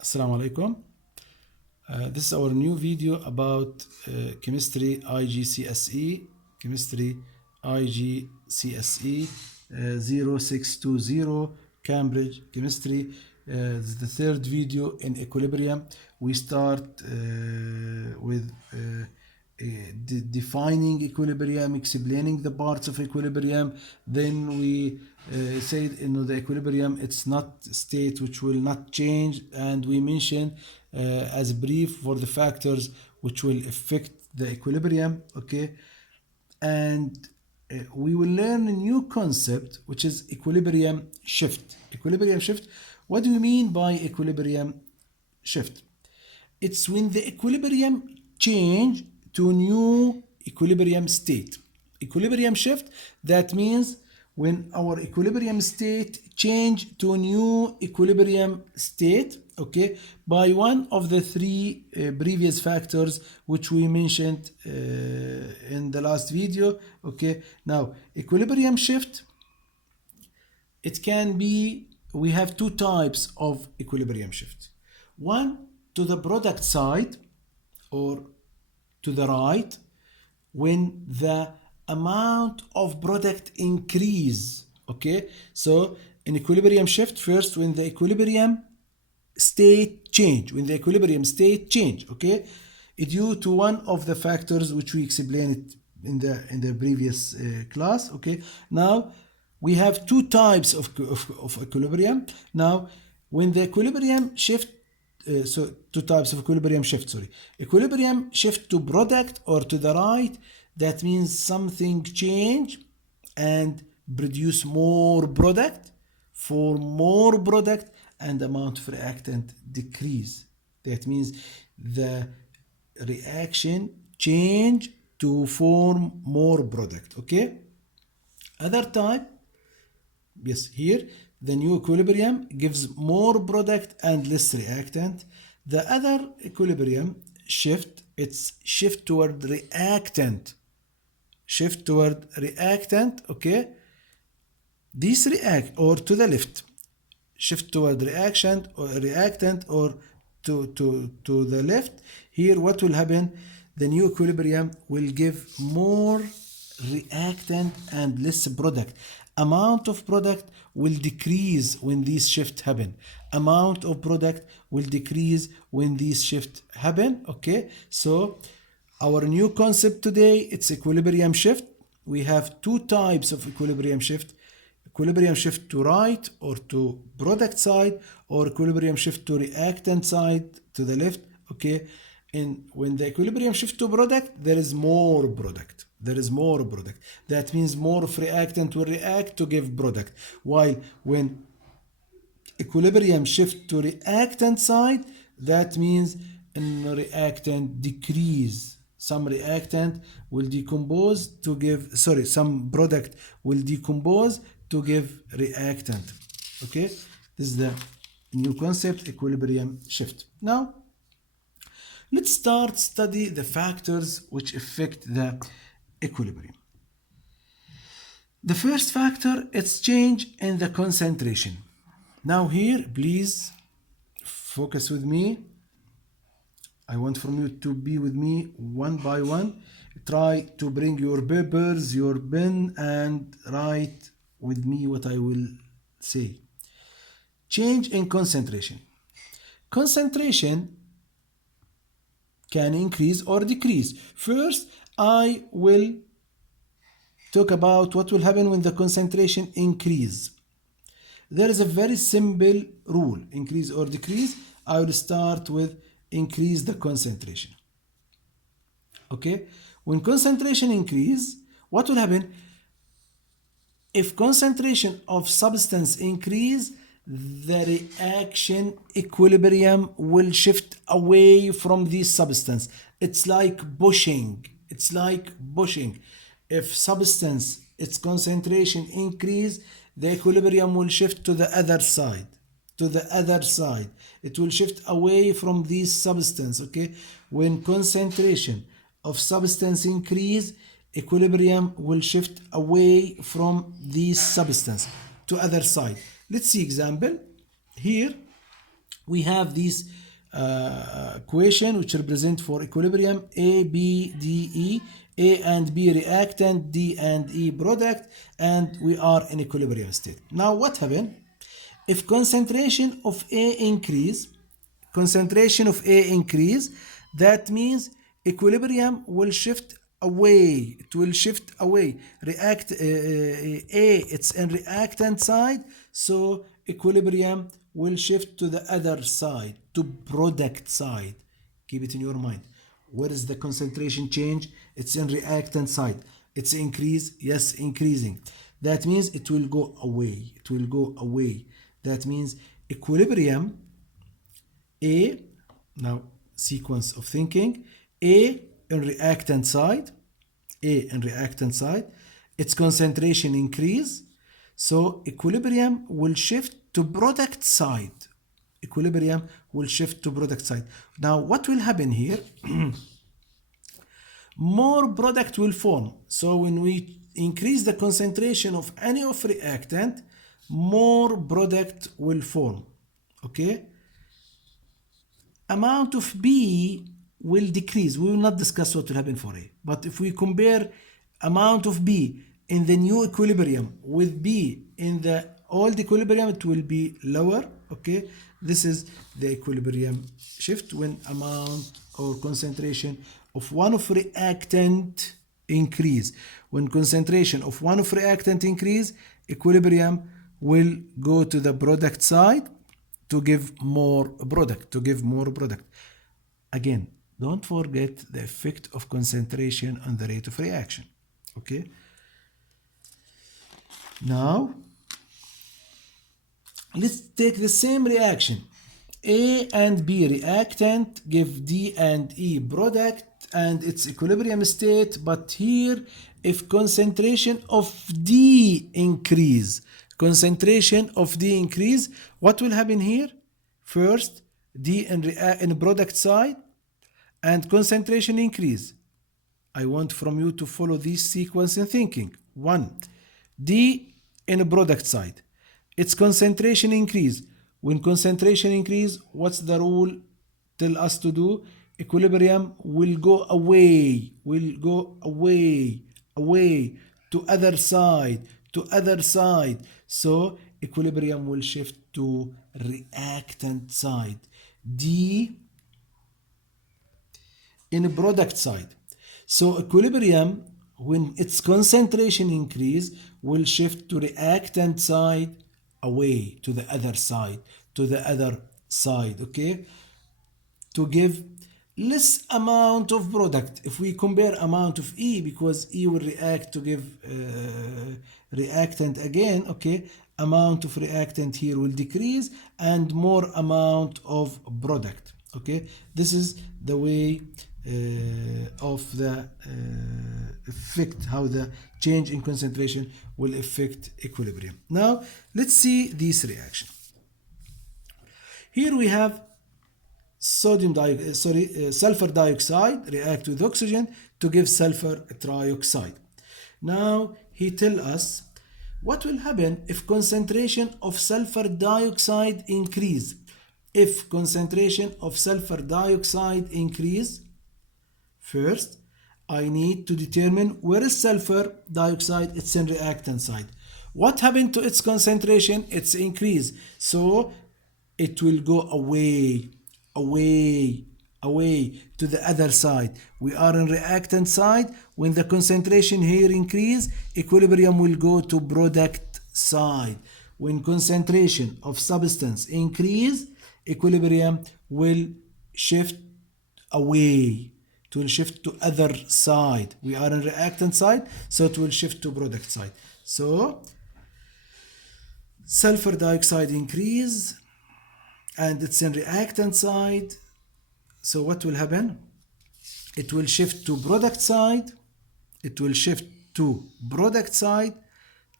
Assalamu alaikum. This is our new video about chemistry igcse, chemistry igcse 0620 Cambridge chemistry. This is the third video in equilibrium. We start with defining equilibrium, explaining the parts of equilibrium. Then we said the equilibrium, it's not state which will not change, and we mentioned as brief for the factors which will affect the equilibrium. Okay, and we will learn a new concept which is equilibrium shift. Equilibrium shift, what do you mean by equilibrium shift? It's when the equilibrium change to new equilibrium state. Equilibrium shift, that means when our equilibrium state change to new equilibrium state, okay, by one of the three previous factors which we mentioned in the last video. Okay, now equilibrium shift, it can be, we have two types of equilibrium shift. One to the product side or to the right, when the amount of product increase. Okay, so in equilibrium shift, first when the equilibrium state change, okay, due to one of the factors which we explained in the previous class. Okay, now we have two types of equilibrium. Now when the equilibrium shift, so two types of equilibrium shift, equilibrium shift to product or to the right, that means something change and produce more product. For more product and amount of reactant decrease, that means the reaction change to form more product. Okay, other type, yes, here the new equilibrium gives more product and less reactant. The other equilibrium shift, it's shift toward reactant. Okay, this react or to the left, shift toward reaction or reactant, or to the left. Here what will happen? The new equilibrium will give more reactant and less product. Amount of product will decrease when these shift happen. Amount of product will decrease when these shift happen. Okay, so our new concept today, it's equilibrium shift. We have two types of equilibrium shift. Equilibrium shift to right or to product side, or equilibrium shift to reactant side, to the left. Okay, and when the equilibrium shift to product, there is more product. That means more of reactant will react to give product. While when equilibrium shift to reactant side, that means in reactant decrease. Some reactant will decompose to give, some product will decompose to give reactant. Okay, this is the new concept, equilibrium shift. Now let's start study the factors which affect the equilibrium. The first factor, it's change in the concentration. Now here, please focus with me. I want from you to be with me one by one. Try to bring your papers, your pen, and write with me what I will say. Change in concentration. Concentration can increase or decrease. First, I will talk about what will happen when the concentration increase. There is a very simple rule, increase or decrease. I will start with increase the concentration. Okay, when concentration increase, what will happen? If concentration of substance increase, the reaction equilibrium will shift away from this substance. It's like pushing. If substance, its concentration increase, the equilibrium will shift to the other side. It will shift away from this substance. Okay, when concentration of substance increase, equilibrium will shift away from this substance to other side. Let's see example. Here we have this equation which represent for equilibrium A, B, D, E, A and B reactant, D and E product, and we are in equilibrium state. Now what happened? If concentration of A increase, that means equilibrium will shift away. It will shift away. A, it's in reactant side, so equilibrium will shift to the other side, to product side. Keep it in your mind. Where is the concentration change? It's in reactant side. It's increase, yes, increasing. That means it will go away. It will go away. That means equilibrium A, now sequence of thinking, A in reactant side, its concentration increase, so equilibrium will shift to product side. Now what will happen here? More product will form. So when we increase the concentration of any of reactant, more product will form. Okay? Amount of B will decrease. We will not discuss what will happen for A. But if we compare amount of B in the new equilibrium with B in the old equilibrium, it will be lower. Okay, this is the equilibrium shift when amount or concentration of one of reactant increase. When concentration of one of reactant increase, equilibrium will go to the product side to give more product, Again, don't forget the effect of concentration on the rate of reaction. Okay. Now, let's take the same reaction. A and B reactant give D and E product and its equilibrium state, but here if concentration of D increase, what will happen here? First, D in product side and concentration increase. I want from you to follow this sequence in thinking. 1. D in a product side. Its concentration increase. When concentration increase, what's the rule tell us to do? Equilibrium will go away, to other side. So equilibrium will shift to reactant side. D in a product side. So equilibrium, when its concentration increase, will shift to reactant side, away to the other side, okay, to give less amount of product. If we compare amount of E, because E will react to give reactant again, okay, amount of reactant here will decrease and more amount of product. Okay, this is the way of the effect, how the change in concentration will affect equilibrium. Now let's see this reaction. Here we have sulfur dioxide react with oxygen to give sulfur trioxide. Now he tell us what will happen if concentration of sulfur dioxide increase. If concentration of sulfur dioxide increase, first I need to determine where is sulfur dioxide. It's in reactant side. What happened to its concentration? It's increased, so it will go away to the other side. We are in reactant side. When the concentration here increase, equilibrium will go to product side. When concentration of substance increase, equilibrium will shift away. It will shift to other side. We are in reactant side, so it will shift to product side. So sulfur dioxide increase and it's in reactant side. So what will happen? It will shift to product side.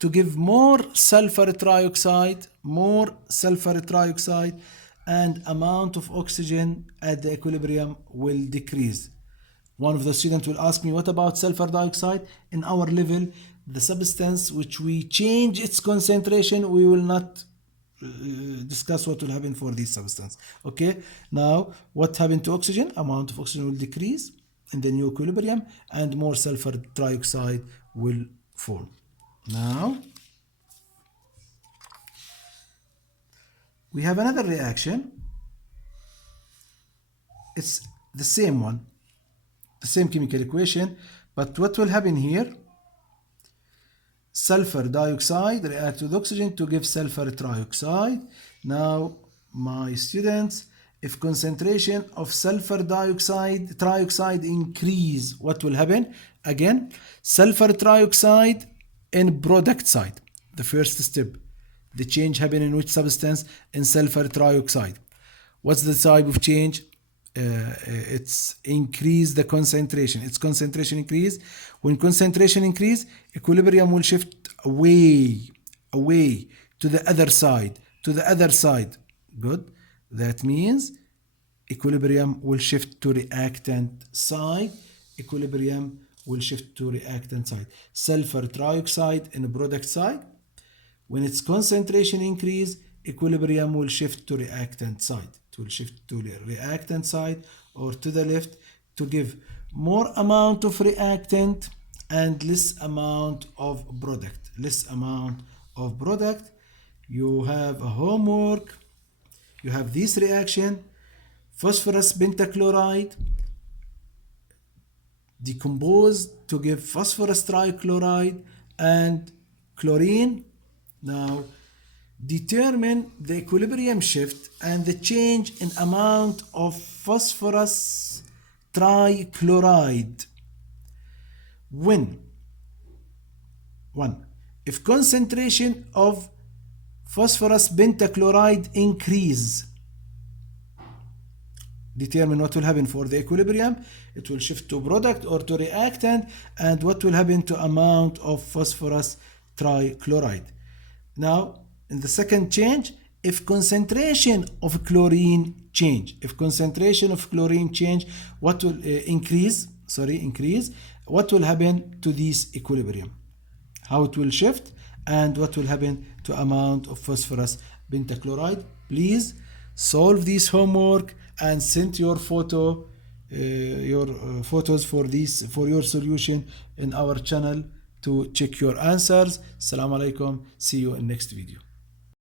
To give more sulfur trioxide, and amount of oxygen at the equilibrium will decrease. One of the students will ask me, what about sulfur dioxide? In our level, the substance which we change its concentration, we will not discuss what will happen for this substance. Okay, now what happened to oxygen? Amount of oxygen will decrease in the new equilibrium and more sulfur trioxide will form. Now we have another reaction. It's the same one, the same chemical equation, but what will happen here? Sulfur dioxide react with oxygen to give sulfur trioxide. Now, my students, if concentration of sulfur dioxide trioxide increase, what will happen? Again, sulfur trioxide in product side. The first step, the change happen in which substance? In sulfur trioxide. What's the type of change? It's increase the concentration. Its concentration increase. When concentration increase, equilibrium will shift away to the other side. Good. That means equilibrium will shift to reactant side. Sulfur trioxide in the product side. When its concentration increase, equilibrium will shift to reactant side. It will shift to the reactant side or to the left to give more amount of reactant and less amount of product. You have a homework. You have this reaction. Phosphorus pentachloride decomposed to give phosphorus trichloride and chlorine. Now determine the equilibrium shift and the change in amount of phosphorus trichloride when if concentration of phosphorus pentachloride increase. Determine what will happen for the equilibrium. It will shift to product or to reactant, and what will happen to amount of phosphorus trichloride. Now in the second change, if concentration of chlorine change, what will increase? What will happen to this equilibrium? How it will shift and what will happen to amount of phosphorus pentachloride? Please solve this homework and send your photos for your solution in our channel to check your answers. Assalamu alaikum. See you in next video.